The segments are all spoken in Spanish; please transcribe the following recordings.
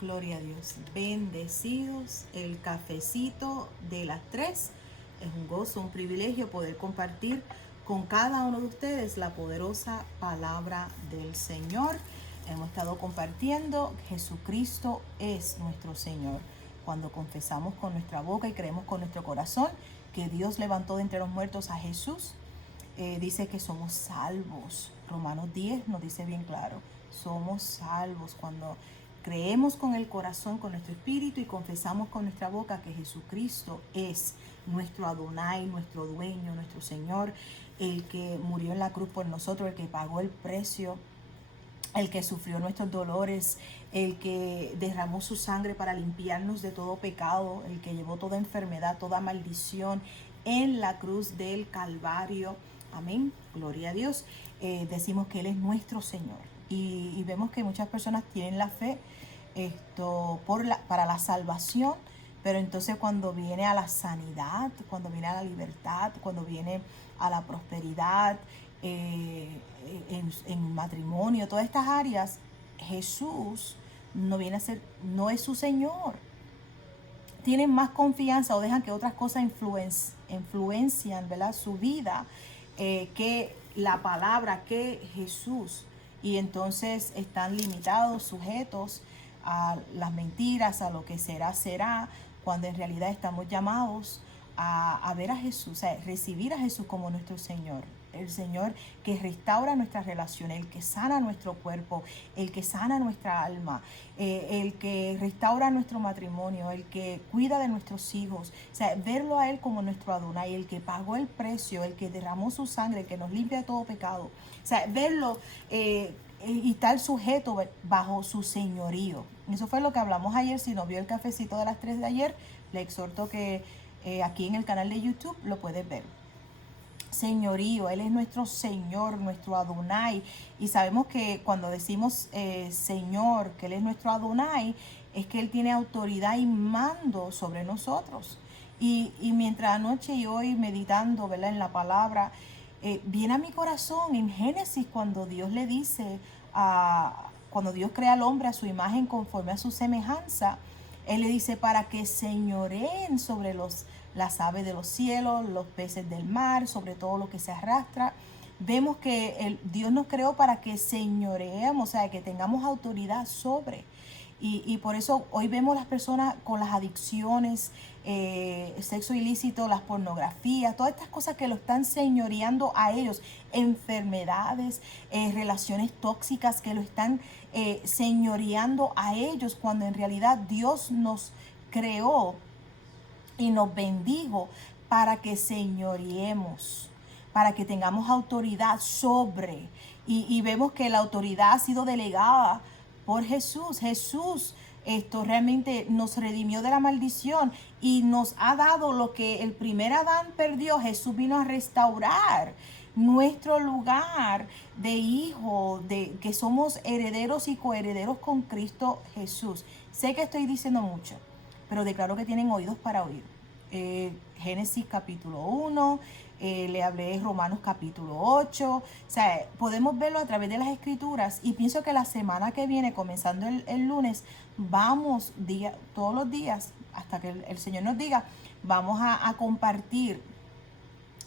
Gloria a Dios. Bendecidos. El cafecito de las 3. Es un gozo, un privilegio poder compartir con cada uno de ustedes la poderosa palabra del Señor. Hemos estado compartiendo, Jesucristo es nuestro Señor. Cuando confesamos con nuestra boca y creemos con nuestro corazón que Dios levantó de entre los muertos a Jesús, dice que somos salvos. Romanos 10 nos dice bien claro, somos salvos cuando creemos con el corazón, con nuestro espíritu y confesamos con nuestra boca que Jesucristo es nuestro Adonai, nuestro dueño, nuestro Señor, el que murió en la cruz por nosotros, el que pagó el precio, el que sufrió nuestros dolores, el que derramó su sangre para limpiarnos de todo pecado, el que llevó toda enfermedad, toda maldición en la cruz del Calvario. Amén, gloria a Dios. Decimos que Él es nuestro Señor y vemos que muchas personas tienen la fe para la salvación, pero entonces cuando viene a la sanidad, cuando viene a la libertad, cuando viene a la prosperidad, en matrimonio, todas estas áreas, Jesús no viene a ser, no es su Señor. Tienen más confianza o dejan que otras cosas influencian, ¿verdad?, su vida, que la palabra, que Jesús. Y entonces están limitados, sujetos a las mentiras, a lo que será, cuando en realidad estamos llamados a ver a Jesús, a recibir a Jesús como nuestro Señor. El Señor que restaura nuestras relaciones, el que sana nuestro cuerpo, el que sana nuestra alma, el que restaura nuestro matrimonio, el que cuida de nuestros hijos. O sea, verlo a Él como nuestro Adonai, el que pagó el precio, el que derramó su sangre, el que nos limpia de todo pecado. O sea, verlo y estar sujeto bajo su señorío. Eso fue lo que hablamos ayer. Si no vio el cafecito de las 3 de ayer, le exhorto que aquí en el canal de YouTube lo puedes ver. Señorío, Él es nuestro Señor, nuestro Adonai, y sabemos que cuando decimos Señor, que Él es nuestro Adonai, es que Él tiene autoridad y mando sobre nosotros. Y mientras anoche y hoy meditando, ¿verdad?, en la palabra, viene a mi corazón en Génesis cuando Dios le dice, cuando Dios crea al hombre a su imagen conforme a su semejanza, Él le dice para que señoreen sobre las aves de los cielos, los peces del mar, sobre todo lo que se arrastra. Vemos que Dios nos creó para que señoreemos, o sea, que tengamos autoridad sobre. Y por eso hoy vemos las personas con las adicciones, sexo ilícito, las pornografías, todas estas cosas que lo están señoreando a ellos, enfermedades, relaciones tóxicas que lo están señoreando a ellos, cuando en realidad Dios nos creó y nos bendijo para que señoreemos, para que tengamos autoridad sobre. Y vemos que la autoridad ha sido delegada por Jesús. Jesús realmente nos redimió de la maldición y nos ha dado lo que el primer Adán perdió. Jesús vino a restaurar nuestro lugar de hijo, de que somos herederos y coherederos con Cristo Jesús. Sé que estoy diciendo mucho, pero declaro que tienen oídos para oír. Génesis capítulo 1, le hablé Romanos capítulo 8, o sea, podemos verlo a través de las escrituras, y pienso que la semana que viene, comenzando el lunes, vamos todos los días, hasta que el Señor nos diga, vamos a compartir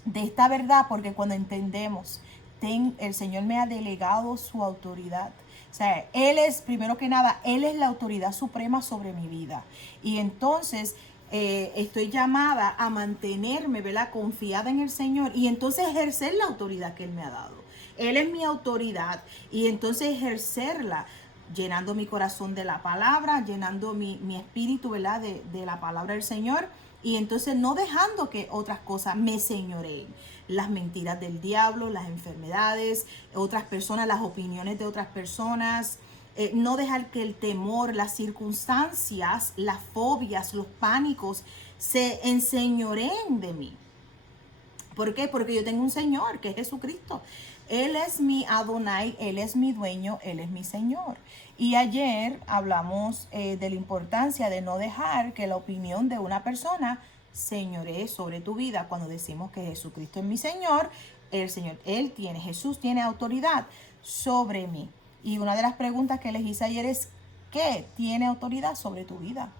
de esta verdad, porque cuando entendemos, el Señor me ha delegado su autoridad. O sea, Él es, primero que nada, Él es la autoridad suprema sobre mi vida. Y entonces estoy llamada a mantenerme, ¿verdad?, confiada en el Señor, y entonces ejercer la autoridad que Él me ha dado. Él es mi autoridad, y entonces ejercerla, llenando mi corazón de la palabra, llenando mi espíritu, ¿verdad?, de la palabra del Señor. Y entonces no dejando que otras cosas me señoreen. Las mentiras del diablo, las enfermedades, otras personas, las opiniones de otras personas. No dejar que el temor, las circunstancias, las fobias, los pánicos se enseñoreen de mí. ¿Por qué? Porque yo tengo un Señor, que es Jesucristo. Él es mi Adonai, Él es mi dueño, Él es mi Señor. Y ayer hablamos de la importancia de no dejar que la opinión de una persona señoree sobre tu vida. Cuando decimos que Jesucristo es mi Señor, Jesús tiene autoridad sobre mí. Y una de las preguntas que les hice ayer es, ¿qué? Tiene autoridad sobre tu vida.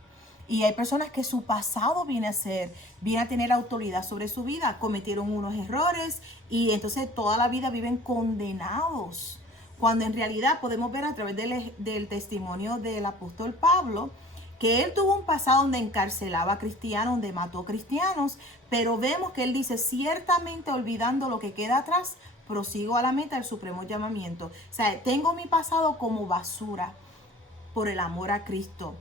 Y hay personas que su pasado viene a tener autoridad sobre su vida. Cometieron unos errores y entonces toda la vida viven condenados. Cuando en realidad podemos ver a través del testimonio del apóstol Pablo, que él tuvo un pasado donde encarcelaba a cristianos, donde mató cristianos, pero vemos que él dice, ciertamente olvidando lo que queda atrás, prosigo a la meta del supremo llamamiento. O sea, tengo mi pasado como basura por el amor a Cristo.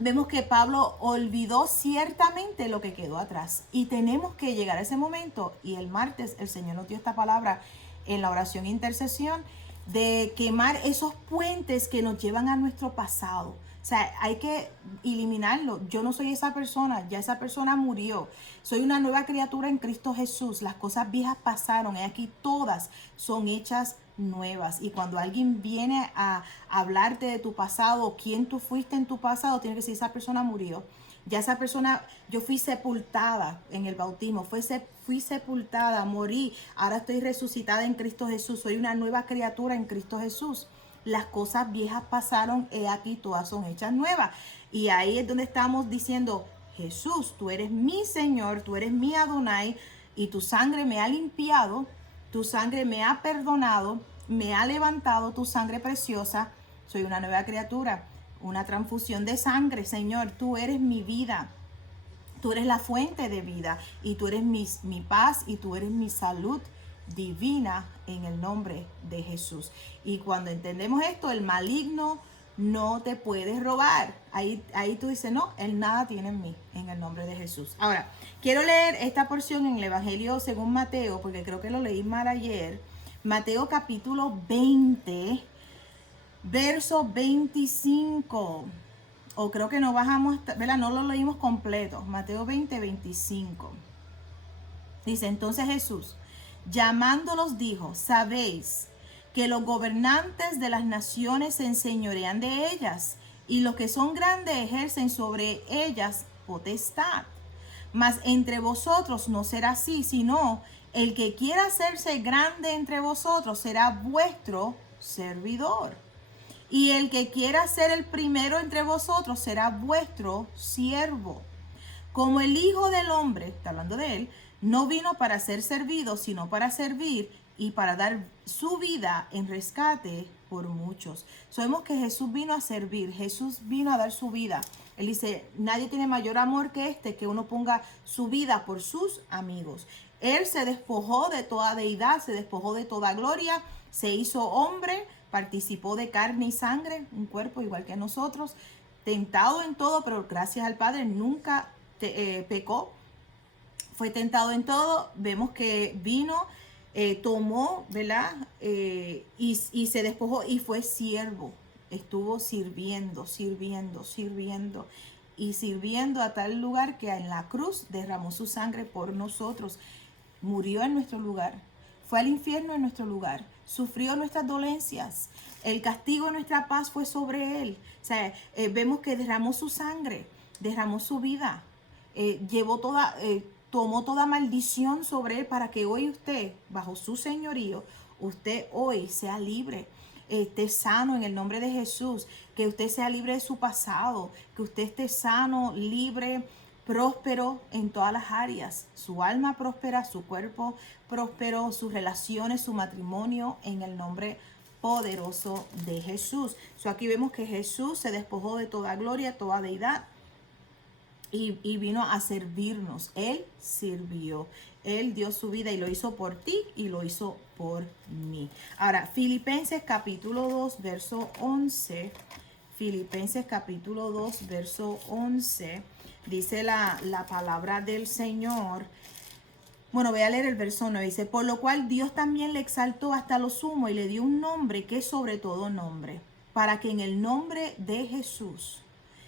Vemos que Pablo olvidó ciertamente lo que quedó atrás y tenemos que llegar a ese momento, y el martes el Señor nos dio esta palabra en la oración e intercesión, de quemar esos puentes que nos llevan a nuestro pasado. O sea, hay que eliminarlo. Yo no soy esa persona, ya esa persona murió. Soy una nueva criatura en Cristo Jesús. Las cosas viejas pasaron y aquí todas son hechas nuevas. Y cuando alguien viene a hablarte de tu pasado, quién tú fuiste en tu pasado, tiene que decir, esa persona murió. Ya esa persona, yo fui sepultada en el bautismo, fui sepultada, morí, ahora estoy resucitada en Cristo Jesús, soy una nueva criatura en Cristo Jesús. Las cosas viejas pasaron, he aquí todas son hechas nuevas. Y ahí es donde estamos diciendo, Jesús, tú eres mi Señor, tú eres mi Adonai, y tu sangre me ha limpiado, tu sangre me ha perdonado, me ha levantado, tu sangre preciosa, soy una nueva criatura. Una transfusión de sangre, Señor, tú eres mi vida, tú eres la fuente de vida y tú eres mi paz y tú eres mi salud divina en el nombre de Jesús. Y cuando entendemos esto, el maligno no te puede robar. Ahí tú dices, no, él nada tiene en mí, en el nombre de Jesús. Ahora, quiero leer esta porción en el Evangelio según Mateo, porque creo que lo leí mal ayer. Mateo capítulo 20. Verso 25, o creo que no bajamos, ¿verdad? No lo leímos completo. Mateo 20, 25. Dice, entonces Jesús, llamándolos, dijo, sabéis que los gobernantes de las naciones se enseñorean de ellas, y los que son grandes ejercen sobre ellas potestad. Mas entre vosotros no será así, sino el que quiera hacerse grande entre vosotros será vuestro servidor. Y el que quiera ser el primero entre vosotros será vuestro siervo. Como el Hijo del Hombre, está hablando de él, no vino para ser servido, sino para servir y para dar su vida en rescate por muchos. Sabemos que Jesús vino a servir, Jesús vino a dar su vida. Él dice, nadie tiene mayor amor que este, que uno ponga su vida por sus amigos. Él se despojó de toda deidad, se despojó de toda gloria, se hizo hombre, participó de carne y sangre, un cuerpo igual que nosotros, tentado en todo, pero gracias al Padre nunca pecó. Fue tentado en todo. Vemos que vino, tomó, ¿verdad? Y se despojó y fue siervo. Estuvo sirviendo y sirviendo a tal lugar que en la cruz derramó su sangre por nosotros. Murió en nuestro lugar. Fue al infierno en nuestro lugar. Sufrió nuestras dolencias. El castigo de nuestra paz fue sobre él. O sea, vemos que derramó su sangre, derramó su vida, tomó toda maldición sobre él para que hoy usted, bajo su señorío, usted hoy sea libre, esté sano en el nombre de Jesús, que usted sea libre de su pasado, que usted esté sano, libre, próspero en todas las áreas. Su alma próspera, su cuerpo próspero, sus relaciones, su matrimonio, en el nombre poderoso de Jesús. Aquí vemos que Jesús se despojó de toda gloria, toda deidad, y vino a servirnos. Él sirvió. Él dio su vida y lo hizo por ti y lo hizo por mí. Ahora, Filipenses capítulo 2, verso 11. Filipenses capítulo 2, verso 11. Dice la palabra del Señor. Bueno, voy a leer el verso 9. Dice, por lo cual Dios también le exaltó hasta lo sumo y le dio un nombre que es sobre todo nombre, para que en el nombre de Jesús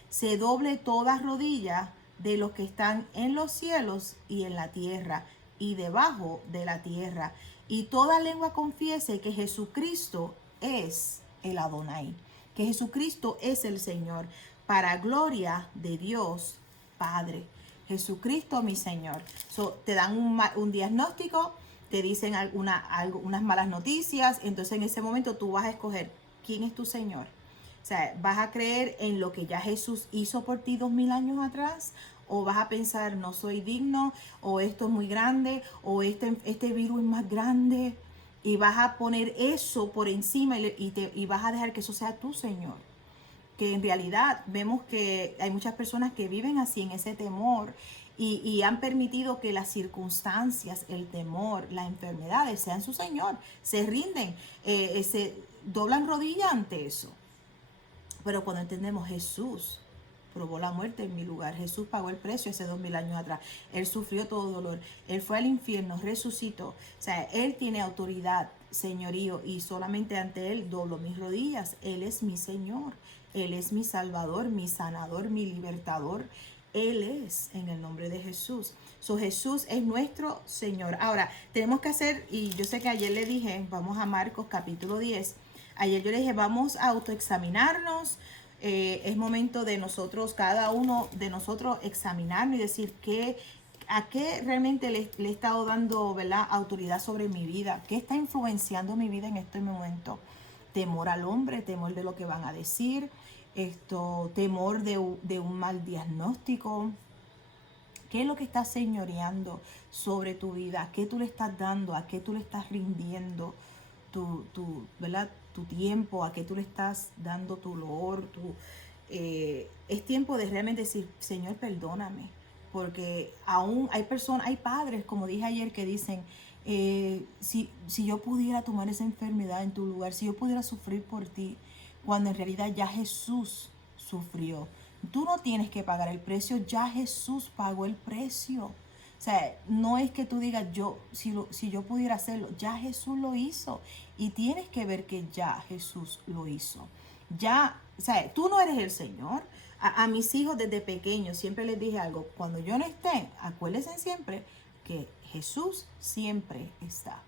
se doble toda rodilla de los que están en los cielos y en la tierra y debajo de la tierra, y toda lengua confiese que Jesucristo es el Adonai, que Jesucristo es el Señor, para gloria de Dios Padre. Jesucristo mi Señor. Te dan un diagnóstico, te dicen unas malas noticias, entonces en ese momento tú vas a escoger quién es tu Señor. O sea, ¿vas a creer en lo que ya Jesús hizo por ti 2000 años atrás? ¿O vas a pensar, no soy digno, o esto es muy grande, o este virus es más grande? Y vas a poner eso por encima y vas a dejar que eso sea tu Señor. Que en realidad vemos que hay muchas personas que viven así en ese temor y han permitido que las circunstancias, el temor, las enfermedades sean su Señor. Se rinden, se doblan rodillas ante eso. Pero cuando entendemos Jesús probó la muerte en mi lugar, Jesús pagó el precio hace 2000 años atrás, Él sufrió todo dolor, Él fue al infierno, resucitó, o sea, Él tiene autoridad, señorío, y solamente ante Él doblo mis rodillas. Él es mi Señor, Él es mi Salvador, mi sanador, mi libertador. Él es, en el nombre de Jesús. Jesús es nuestro Señor. Ahora, tenemos que hacer, y yo sé que ayer le dije, vamos a Marcos capítulo 10. Ayer yo le dije, vamos a autoexaminarnos. Es momento de nosotros, cada uno de nosotros, examinarnos y decir a qué realmente le he estado dando, ¿verdad?, autoridad sobre mi vida. ¿Qué está influenciando mi vida en este momento? Temor al hombre, temor de lo que van a decir, temor de un mal diagnóstico. ¿Qué es lo que está señoreando sobre tu vida? ¿A qué tú le estás dando? ¿A qué tú le estás rindiendo ¿verdad?, tu tiempo? ¿A qué tú le estás dando tu loor? Es tiempo de realmente decir, Señor, perdóname. Porque aún hay personas, hay padres, como dije ayer, que dicen, si yo pudiera tomar esa enfermedad en tu lugar, si yo pudiera sufrir por ti, cuando en realidad ya Jesús sufrió. Tú no tienes que pagar el precio, ya Jesús pagó el precio. O sea, no es que tú digas, si yo pudiera hacerlo, ya Jesús lo hizo. Y tienes que ver que ya Jesús lo hizo. Ya, o sea, tú no eres el Señor. A mis hijos desde pequeños siempre les dije algo, cuando yo no esté, acuérdense siempre que Jesús siempre está.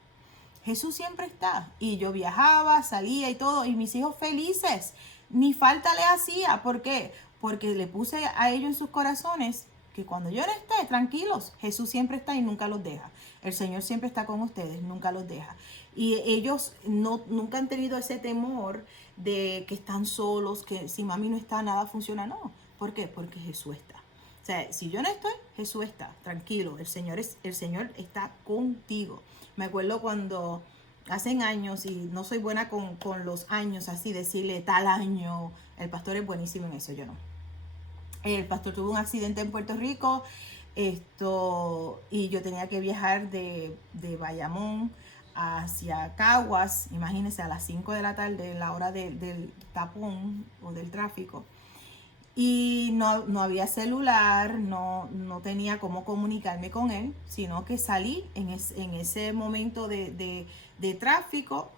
Jesús siempre está. Y yo viajaba, salía y todo, y mis hijos felices. Ni falta le hacía. ¿Por qué? Porque le puse a ellos en sus corazones que cuando yo no esté, tranquilos, Jesús siempre está y nunca los deja. El Señor siempre está con ustedes, nunca los deja. Y ellos nunca han tenido ese temor de que están solos, que si mami no está, nada funciona. No. ¿Por qué? Porque Jesús está. O sea, si yo no estoy, Jesús está. Tranquilo, el Señor está contigo. Me acuerdo cuando hace años, y no soy buena con los años, así decirle tal año. El pastor es buenísimo en eso, yo no. El pastor tuvo un accidente en Puerto Rico, y yo tenía que viajar de Bayamón hacia Caguas, imagínense, a las 5 de la tarde, la hora del tapón o del tráfico. Y no había celular, no tenía cómo comunicarme con él, sino que salí en ese momento de tráfico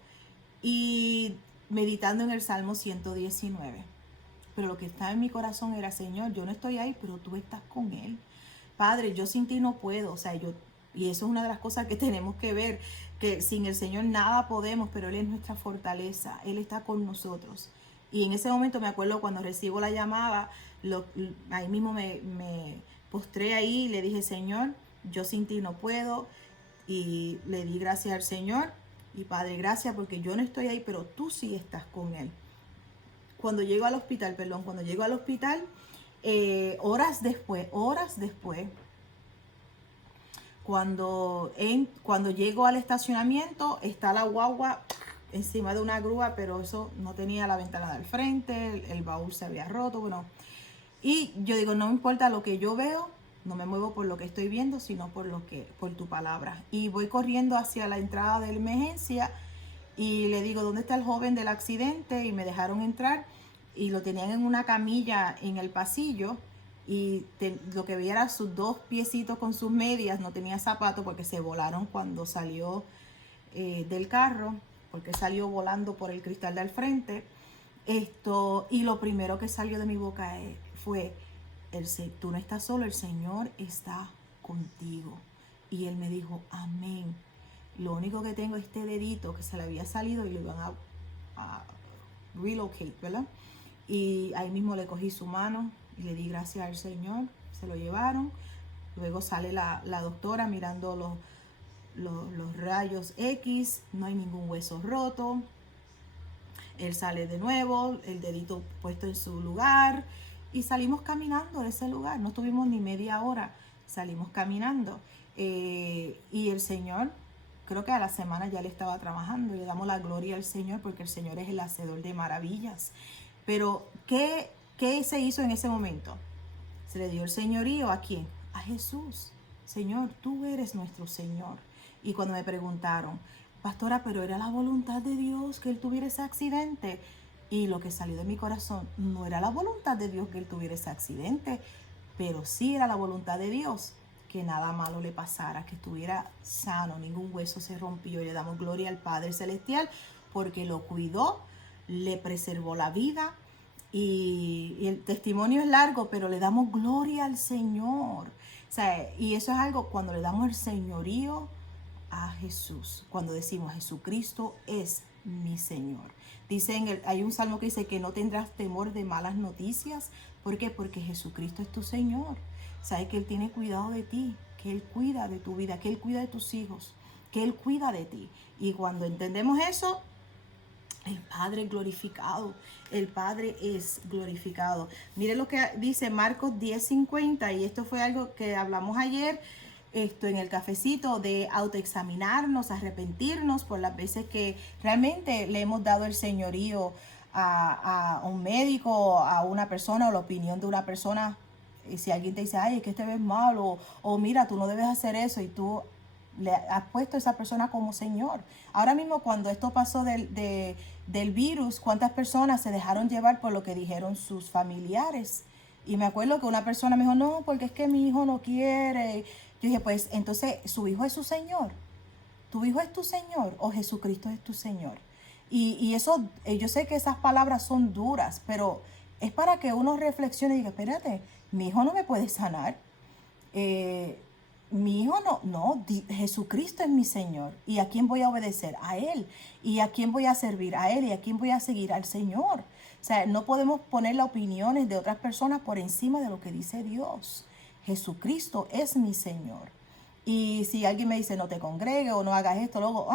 y meditando en el Salmo 119. Pero lo que estaba en mi corazón era, Señor, yo no estoy ahí, pero tú estás con él. Padre, yo sin ti no puedo. O sea, y eso es una de las cosas que tenemos que ver, que sin el Señor nada podemos, pero Él es nuestra fortaleza, Él está con nosotros. Y en ese momento me acuerdo cuando recibo la llamada, ahí mismo me postré ahí y le dije, Señor, yo sin ti no puedo. Y le di gracias al Señor. Y Padre, gracias porque yo no estoy ahí, pero tú sí estás con Él. Cuando llego al hospital, horas después, cuando llego al estacionamiento, está la guagua encima de una grúa, pero eso no tenía la ventana del frente, el baúl se había roto, bueno. Y yo digo, no me importa lo que yo veo, no me muevo por lo que estoy viendo, sino por tu palabra. Y voy corriendo hacia la entrada de la emergencia y le digo, ¿dónde está el joven del accidente? Y me dejaron entrar y lo tenían en una camilla en el pasillo. Y lo que veía era sus dos piecitos con sus medias, no tenía zapatos porque se volaron cuando salió del carro, porque salió volando por el cristal del frente. Y lo primero que salió de mi boca fue, tú no estás solo, el Señor está contigo. Y él me dijo, amén. Lo único que tengo es este dedito que se le había salido y lo iban a relocate, ¿verdad? Y ahí mismo le cogí su mano y le di gracias al Señor. Se lo llevaron. Luego sale la doctora mirando los rayos X. No hay ningún hueso roto. Él sale de nuevo, el dedito puesto en su lugar, y salimos caminando de ese lugar. No tuvimos ni media hora, salimos caminando. Y el Señor, creo que a la semana ya le estaba trabajando. Le damos la gloria al Señor porque el Señor es el hacedor de maravillas. Pero, ¿qué se hizo en ese momento? Se le dio el señorío ¿a quién? A Jesús. Señor, tú eres nuestro Señor. Y cuando me preguntaron, pastora, pero era la voluntad de Dios que él tuviera ese accidente. Y lo que salió de mi corazón, no era la voluntad de Dios que él tuviera ese accidente, pero sí era la voluntad de Dios que nada malo le pasara, que estuviera sano, ningún hueso se rompió. Y le damos gloria al Padre Celestial porque lo cuidó, le preservó la vida. Y el testimonio es largo, pero le damos gloria al Señor. O sea, y eso es algo cuando le damos el señorío a Jesús, cuando decimos Jesucristo es mi Señor. Dice hay un salmo que dice que no tendrás temor de malas noticias. ¿Por qué? Porque Jesucristo es tu Señor. Sabe que Él tiene cuidado de ti, que Él cuida de tu vida, que Él cuida de tus hijos, que Él cuida de ti. Y cuando entendemos eso, el Padre es glorificado. El Padre es glorificado. Mire lo que dice Marcos 10:50, y esto fue algo que hablamos ayer en el cafecito, de autoexaminarnos, arrepentirnos por las veces que realmente le hemos dado el señorío a un médico, a una persona, o la opinión de una persona. Y si alguien te dice, ay, es que te ves mal, o mira, tú no debes hacer eso, y tú le has puesto a esa persona como Señor. Ahora mismo, cuando esto pasó del virus, ¿cuántas personas se dejaron llevar por lo que dijeron sus familiares? Y me acuerdo que una persona me dijo, no, porque es que mi hijo no quiere. Yo dije, pues entonces, ¿su hijo es su Señor? ¿Tu hijo es tu Señor o Jesucristo es tu Señor? Y eso, yo sé que esas palabras son duras, pero es para que uno reflexione y diga, espérate, mi hijo no me puede sanar. Mi hijo Jesucristo es mi Señor. ¿Y a quién voy a obedecer? A Él. ¿Y a quién voy a servir? A Él. ¿Y a quién voy a seguir? Al Señor. O sea, no podemos poner las opiniones de otras personas por encima de lo que dice Dios. Jesucristo es mi Señor. Y si alguien me dice, no te congregues o no hagas esto, luego,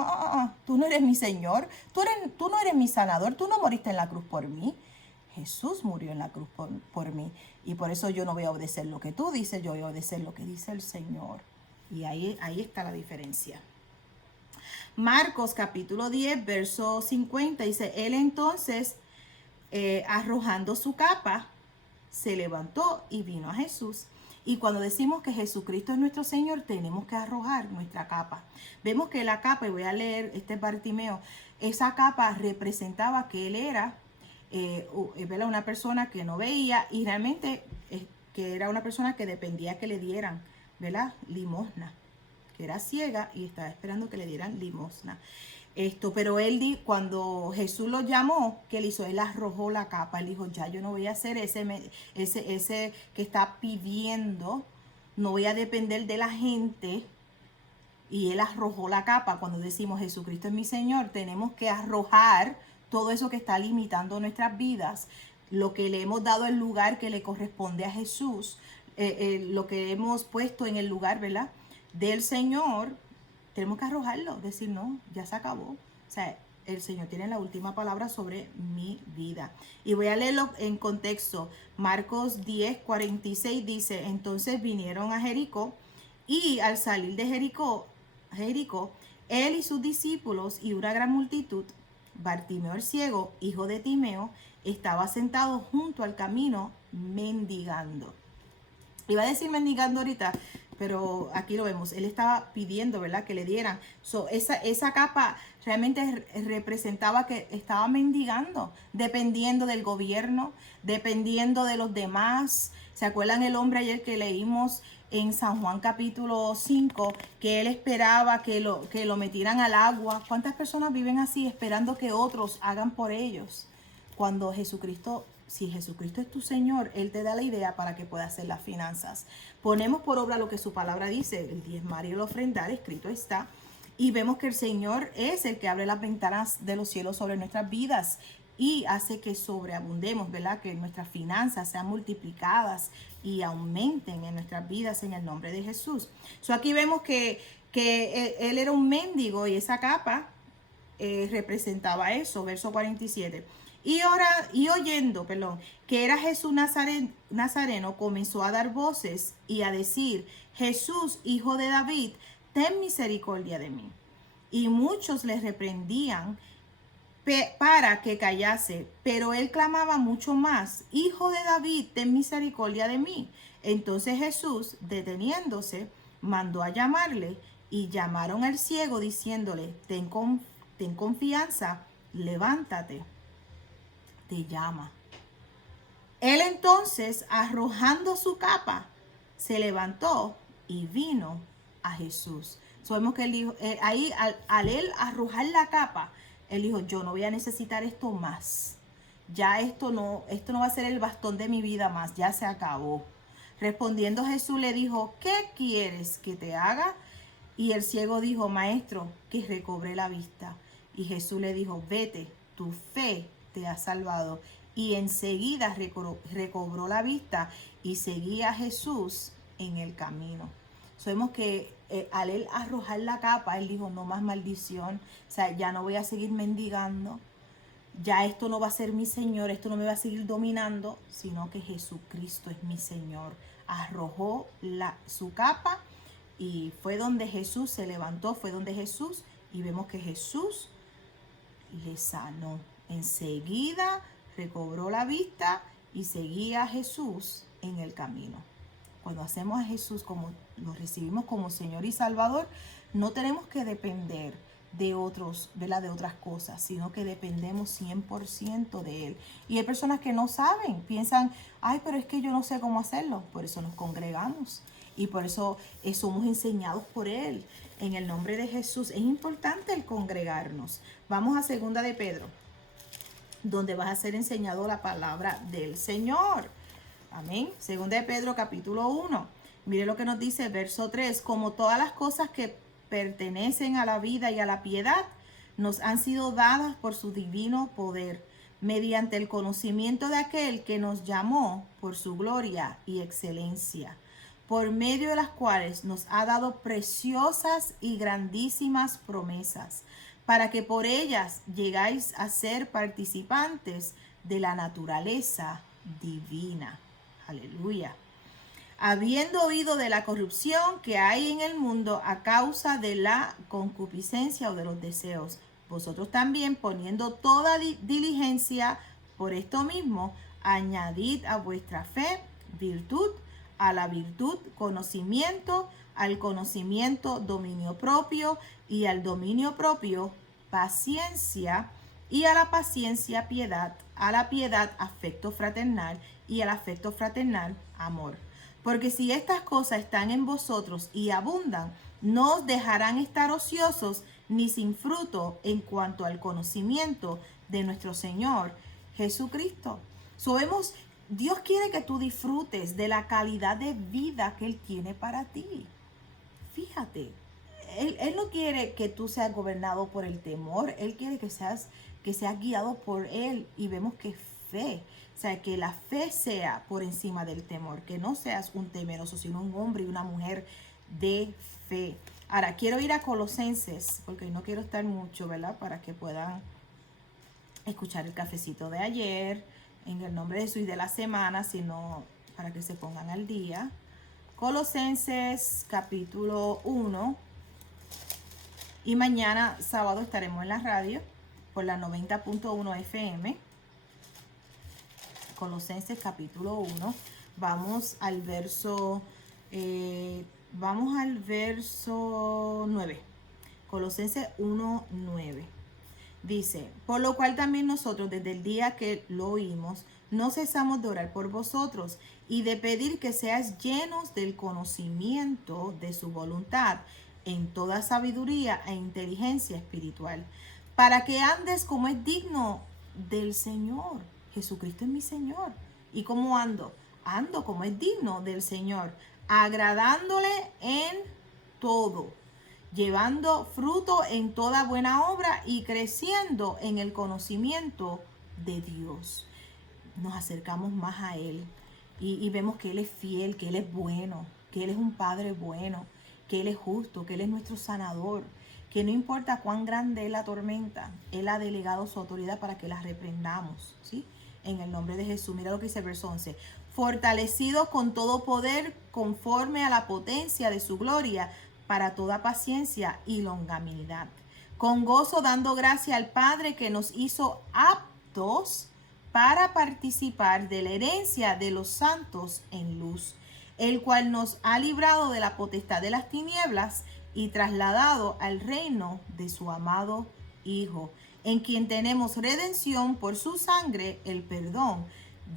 tú no eres mi Señor, tú no eres mi sanador, tú no moriste en la cruz por mí. Jesús murió en la cruz por mí. Y por eso yo no voy a obedecer lo que tú dices, yo voy a obedecer lo que dice el Señor. Y ahí está la diferencia. Marcos capítulo 10, verso 50, dice, él entonces, arrojando su capa, se levantó y vino a Jesús. Y cuando decimos que Jesucristo es nuestro Señor, tenemos que arrojar nuestra capa. Vemos que la capa, y voy a leer Bartimeo, esa capa representaba que él era una persona que no veía, y realmente que era una persona que dependía que le dieran, ¿verdad?, limosna, que era ciega y estaba esperando que le dieran limosna. Pero él, cuando Jesús lo llamó, ¿qué él hizo? Él arrojó la capa. Él dijo, ya yo no voy a hacer ese que está pidiendo, no voy a depender de la gente. Y él arrojó la capa. Cuando decimos Jesucristo es mi Señor, tenemos que arrojar todo eso que está limitando nuestras vidas, lo que le hemos dado el lugar que le corresponde a Jesús, lo que hemos puesto en el lugar, ¿verdad?, del Señor. Tenemos que arrojarlo, decir, no, ya se acabó. O sea, el Señor tiene la última palabra sobre mi vida. Y voy a leerlo en contexto. Marcos 10:46 dice, entonces vinieron a Jericó, y al salir de Jericó, él y sus discípulos y una gran multitud, Bartimeo el ciego, hijo de Timeo, estaba sentado junto al camino mendigando. Iba a decir mendigando ahorita, pero aquí lo vemos. Él estaba pidiendo, ¿verdad?, que le dieran. Esa capa realmente representaba que estaba mendigando, dependiendo del gobierno, dependiendo de los demás. ¿Se acuerdan el hombre ayer que leímos en San Juan capítulo 5, que él esperaba que lo metieran al agua? ¿Cuántas personas viven así, esperando que otros hagan por ellos? Cuando si Jesucristo es tu Señor, Él te da la idea para que puedas hacer las finanzas. Ponemos por obra lo que su palabra dice, el diezmar y el ofrendar, escrito está. Y vemos que el Señor es el que abre las ventanas de los cielos sobre nuestras vidas y hace que sobreabundemos, ¿verdad?, que nuestras finanzas sean multiplicadas y aumenten en nuestras vidas en el nombre de Jesús. Aquí vemos que él era un mendigo, y esa capa representaba eso, verso 47. Y oyendo, que era Jesús Nazareno, comenzó a dar voces y a decir: Jesús, hijo de David, ten misericordia de mí. Y muchos le reprendían para que callase, pero él clamaba mucho más: Hijo de David, ten misericordia de mí. Entonces Jesús, deteniéndose, mandó a llamarle, y llamaron al ciego diciéndole: ten confianza, levántate, te llama. Él entonces, arrojando su capa, se levantó y vino a Jesús. Sabemos que él dijo, ahí al él arrojar la capa, él dijo: yo no voy a necesitar esto más. Ya esto no va a ser el bastón de mi vida más, ya se acabó. Respondiendo Jesús le dijo: ¿qué quieres que te haga? Y el ciego dijo: Maestro, que recobre la vista. Y Jesús le dijo: vete, tu fe te ha salvado. Y enseguida recobró la vista y seguía a Jesús en el camino. Sabemos que al él arrojar la capa, él dijo: no más maldición. O sea, ya no voy a seguir mendigando. Ya esto no va a ser mi Señor, esto no me va a seguir dominando, sino que Jesucristo es mi Señor. Arrojó su capa y fue donde Jesús se levantó, fue donde Jesús, y vemos que Jesús le sanó. Enseguida recobró la vista y seguía a Jesús en el camino. Cuando hacemos a Jesús, como lo recibimos como Señor y Salvador, no tenemos que depender de otros, ¿verdad? De otras cosas, sino que dependemos 100% de Él. Y hay personas que no saben, piensan: ay, pero es que yo no sé cómo hacerlo. Por eso nos congregamos y por eso somos enseñados por Él. En el nombre de Jesús es importante el congregarnos. Vamos a 2 de Pedro, donde vas a ser enseñado la palabra del Señor. Amén. 2 de Pedro capítulo 1. Mire lo que nos dice el verso 3. Como todas las cosas que pertenecen a la vida y a la piedad nos han sido dadas por su divino poder, mediante el conocimiento de aquel que nos llamó por su gloria y excelencia, por medio de las cuales nos ha dado preciosas y grandísimas promesas, para que por ellas llegáis a ser participantes de la naturaleza divina. Aleluya. Habiendo oído de la corrupción que hay en el mundo a causa de la concupiscencia o de los deseos, vosotros también, poniendo toda diligencia por esto mismo, añadid a vuestra fe virtud, a la virtud conocimiento, al conocimiento dominio propio, y al dominio propio paciencia, y a la paciencia piedad, a la piedad afecto fraternal, y al afecto fraternal amor. Porque si estas cosas están en vosotros y abundan, no os dejarán estar ociosos ni sin fruto en cuanto al conocimiento de nuestro Señor Jesucristo. Sabemos, Dios quiere que tú disfrutes de la calidad de vida que Él tiene para ti. Fíjate, Él no quiere que tú seas gobernado por el temor. Él quiere que seas guiado por Él. Y vemos que fe, o sea, que la fe sea por encima del temor, que no seas un temeroso, sino un hombre y una mujer de fe. Ahora, quiero ir a Colosenses, porque no quiero estar mucho, ¿verdad? Para que puedan escuchar el cafecito de ayer, en el nombre de Jesús, y de la semana, sino para que se pongan al día. Colosenses capítulo 1. Y mañana sábado estaremos en la radio por la 90.1 FM. Colosenses capítulo 1. Vamos al verso 9. Colosenses 1:9. Dice: por lo cual también nosotros, desde el día que lo oímos, no cesamos de orar por vosotros y de pedir que seáis llenos del conocimiento de su voluntad, en toda sabiduría e inteligencia espiritual, para que andes como es digno del Señor. Jesucristo es mi Señor. ¿Y cómo ando? Ando como es digno del Señor, agradándole en todo, llevando fruto en toda buena obra y creciendo en el conocimiento de Dios. Nos acercamos más a Él y vemos que Él es fiel, que Él es bueno, que Él es un Padre bueno, que Él es justo, que Él es nuestro sanador, que no importa cuán grande es la tormenta, Él ha delegado su autoridad para que la reprendamos, ¿sí? En el nombre de Jesús. Mira lo que dice el verso 11. Fortalecidos con todo poder conforme a la potencia de su gloria, para toda paciencia y longanimidad. Con gozo dando gracia al Padre que nos hizo aptos para participar de la herencia de los santos en luz, el cual nos ha librado de la potestad de las tinieblas y trasladado al reino de su amado Hijo, en quien tenemos redención por su sangre, el perdón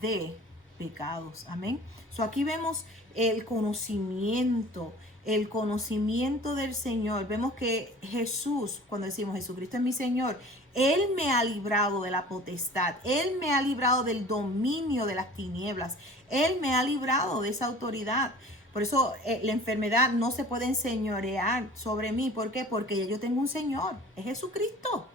de pecados. Amén. So aquí vemos el conocimiento del Señor. Vemos que Jesús, cuando decimos Jesucristo es mi Señor, Él me ha librado de la potestad, Él me ha librado del dominio de las tinieblas, Él me ha librado de esa autoridad. Por eso la enfermedad no se puede enseñorear sobre mí. ¿Por qué? Porque ya yo tengo un Señor, es Jesucristo.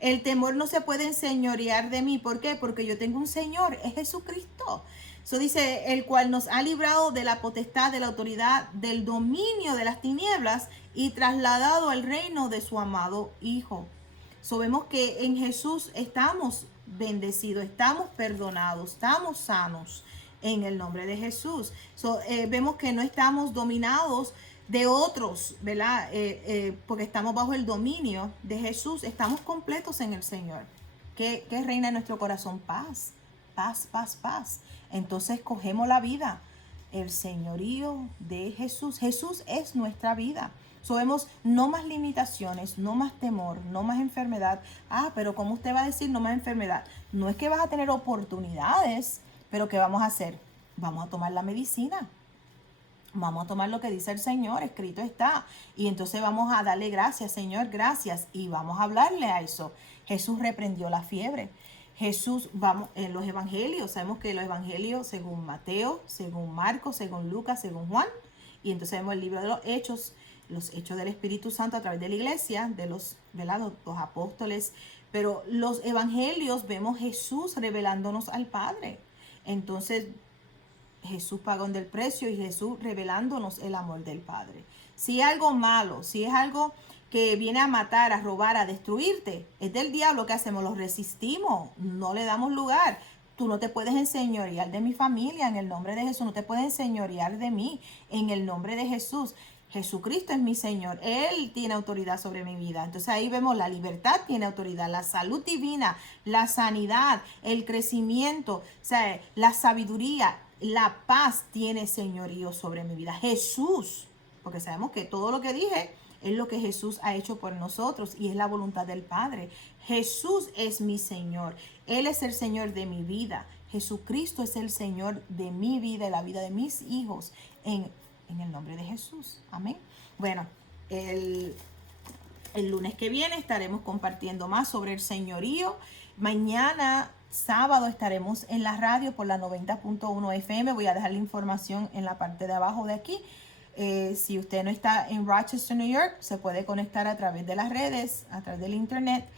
El temor no se puede enseñorear de mí. ¿Por qué? Porque yo tengo un Señor, es Jesucristo. Eso dice, el cual nos ha librado de la potestad, de la autoridad, del dominio de las tinieblas y trasladado al reino de su amado Hijo. So, vemos que en Jesús estamos bendecidos, estamos perdonados, estamos sanos en el nombre de Jesús. So, vemos que no estamos dominados de otros, ¿verdad? Porque estamos bajo el dominio de Jesús, estamos completos en el Señor. ¿Qué reina en nuestro corazón? Paz, paz, paz, paz. Entonces cogemos la vida, el señorío de Jesús. Jesús es nuestra vida. So, vemos no más limitaciones, no más temor, no más enfermedad. Pero ¿cómo usted va a decir no más enfermedad? No es que vas a tener oportunidades, pero ¿qué vamos a hacer? Vamos a tomar la medicina. Vamos a tomar lo que dice el Señor, escrito está. Y entonces vamos a darle gracias, Señor, gracias. Y vamos a hablarle a eso. Jesús reprendió la fiebre. Jesús, vamos, en los evangelios, sabemos que los evangelios según Mateo, según Marcos, según Lucas, según Juan. Y entonces vemos el libro de los hechos del Espíritu Santo a través de la iglesia, de los apóstoles. Pero los evangelios vemos Jesús revelándonos al Padre. Entonces, Jesús pagó del precio y Jesús revelándonos el amor del Padre. Si es algo malo, si es algo que viene a matar, a robar, a destruirte, es del diablo, ¿qué hacemos? Lo resistimos, no le damos lugar. Tú no te puedes enseñorear de mi familia en el nombre de Jesús, no te puedes enseñorear de mí en el nombre de Jesús. Jesucristo es mi Señor, Él tiene autoridad sobre mi vida. Entonces ahí vemos la libertad tiene autoridad, la salud divina, la sanidad, el crecimiento, o sea, la sabiduría, la paz tiene señorío sobre mi vida. Jesús, porque sabemos que todo lo que dije es lo que Jesús ha hecho por nosotros y es la voluntad del Padre. Jesús es mi Señor, Él es el Señor de mi vida. Jesucristo es el Señor de mi vida y la vida de mis hijos en el nombre de Jesús. Amén. Bueno, el lunes que viene estaremos compartiendo más sobre el señorío. Mañana sábado estaremos en la radio por la 90.1 FM. Voy a dejar la información en la parte de abajo de aquí. Si usted no está en Rochester, New York, se puede conectar a través de las redes, a través del internet.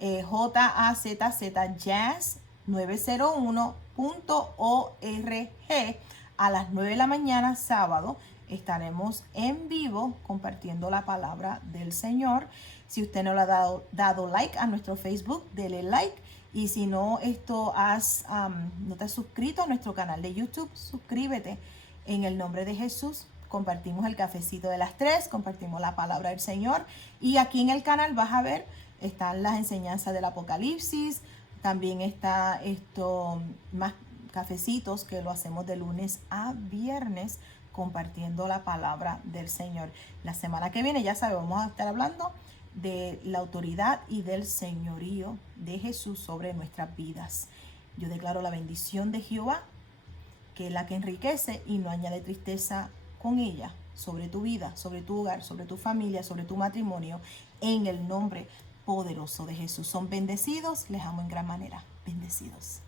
JAZZ901.org a las 9 de la mañana sábado. Estaremos en vivo compartiendo la palabra del Señor. Si usted no le ha dado like a nuestro Facebook, dele like. Y si no no te has suscrito a nuestro canal de YouTube, suscríbete en el nombre de Jesús. Compartimos el cafecito de las 3, compartimos la palabra del Señor. Y aquí en el canal vas a ver, están las enseñanzas del Apocalipsis. También está más cafecitos que lo hacemos de lunes a viernes, compartiendo la palabra del Señor. La semana que viene, ya sabes, vamos a estar hablando de la autoridad y del señorío de Jesús sobre nuestras vidas. Yo declaro la bendición de Jehová, que es la que enriquece y no añade tristeza con ella, sobre tu vida, sobre tu hogar, sobre tu familia, sobre tu matrimonio, en el nombre poderoso de Jesús. Son bendecidos, les amo en gran manera. Bendecidos.